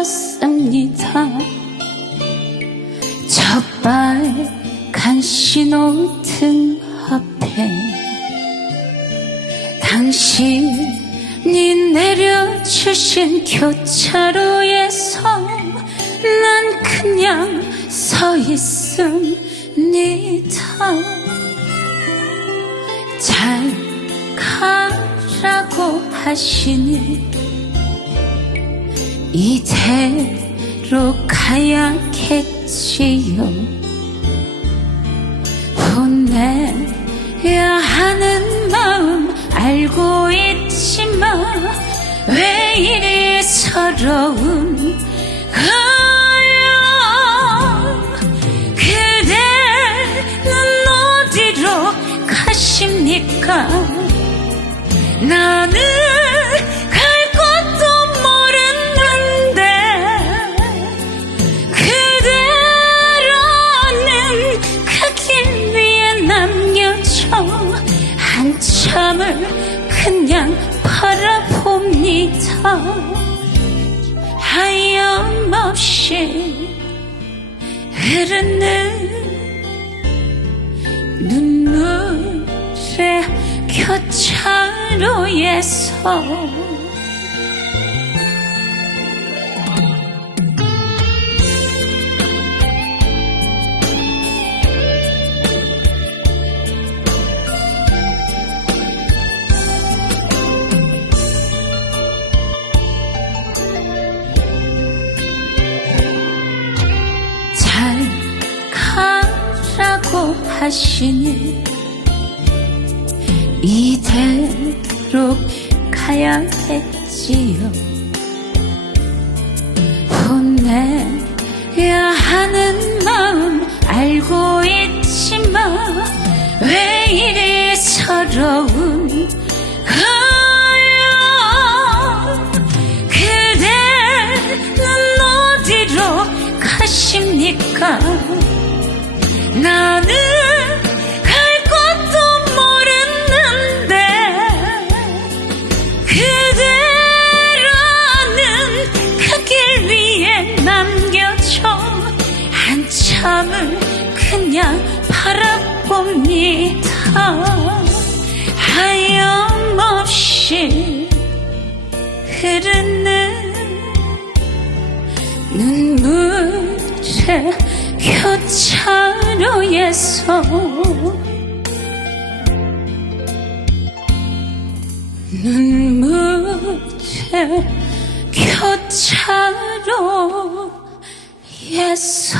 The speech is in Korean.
멈춰버렸습니다. 저 빨간 신호등 앞에 당신이 내려주신 교차로에서 난 그냥 서 있습니다. 잘 가라고 하시니 이대로 가야겠지요. 혼내야 하는 마음 알고 있지만 왜 이리 서러운 거야. 그대는 어디로 가십니까? 나는 갈 곳도 모르는데 그대로는 그 길 위에 남겨져 한참을 그냥 바라봅니다. 하염없이 흐르는 눈물의 교차로에서 잘 가라고 하시니 이대로 가야겠지요. 혼내야 하는 마음 알고 있지만 왜 이리 서러운 거야. 그대는 어디로 가십니까? 나는 한참을 그냥 바라봅니다. 하염없이 흐르는 눈물의 교차로에서 눈물의 교차로 예서